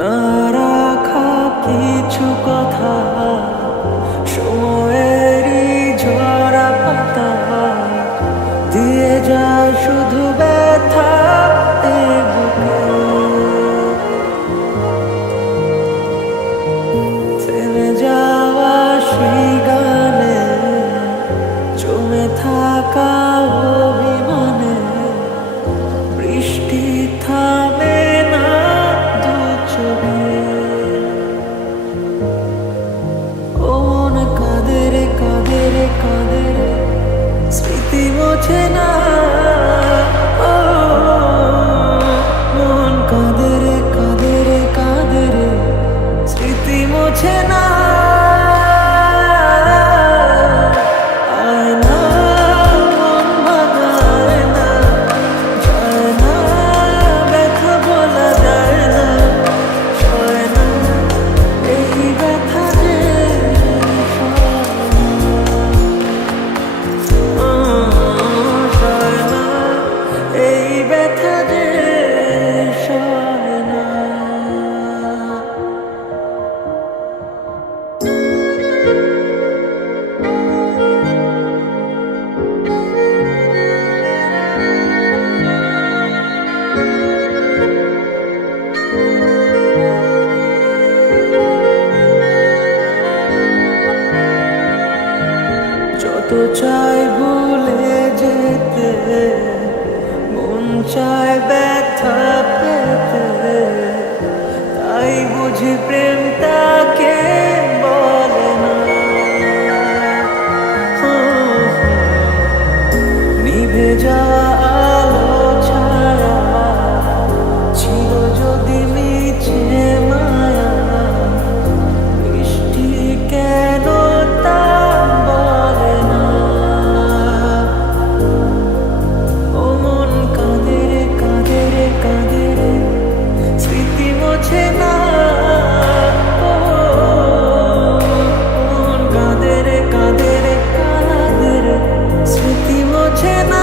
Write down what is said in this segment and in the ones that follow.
না রাখা কিছু কথা সময়েরই ঝরা পাতা দিয়ে যায় শুধু ব্যথা এ বুকে। থেমে যাওয়া সেই গানে জমে থাকা অভিমানে বৃষ্টি থামে না দু চোখে। ও মন কাঁদে রে কাঁদে রে কাঁদে রে স্মৃতি মোছে না। ও মন কাঁদে রে কাঁদে রে কাঁদে রে স্মৃতি মোছে না। যত চাই ভুলে যেতে মন চায় ব্যথা পেতে, তাই বুঝি প্রেম তাকে বলে না। নিভে যাওয়া আলো ছায়া ছিল যদি মিছে মায়া, বৃষ্টি কেন তা বলে না। ও মন কাঁদে রে কাঁদে রে কাঁদে রে স্মৃতি মোছে না। ও মন কাঁদে রে কাঁদে রে কাঁদে রে স্মৃতি মোছে না।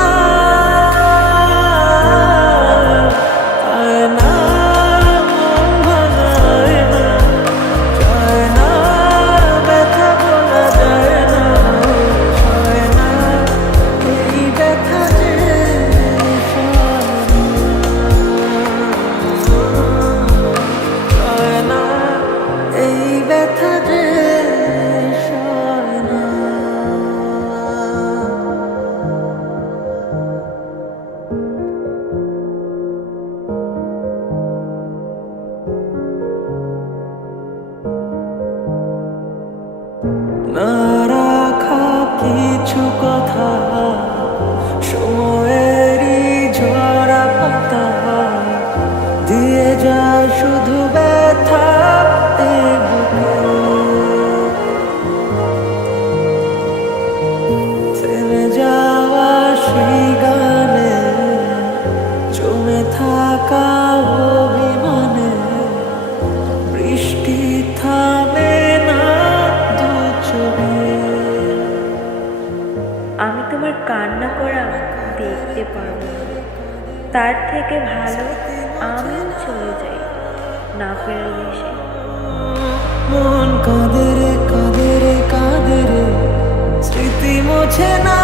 না রাখা কিছু কথা সময়েরই ঝরা পাতা দিয়ে যায় শুধু ব্যথা এ বুকে। থেমে যাওয়া সেই গানে জমে থাকা অভিমানে বৃষ্টি থামে না দু চোখে। আমি তোমার কান্না করা দেখতে পারবো না, তার থেকে ভালো আমিও চলে যাই না ফেরার দেশে। মন কাঁদে রে কাঁদে রে কাঁদে রে স্মৃতি মোছে না।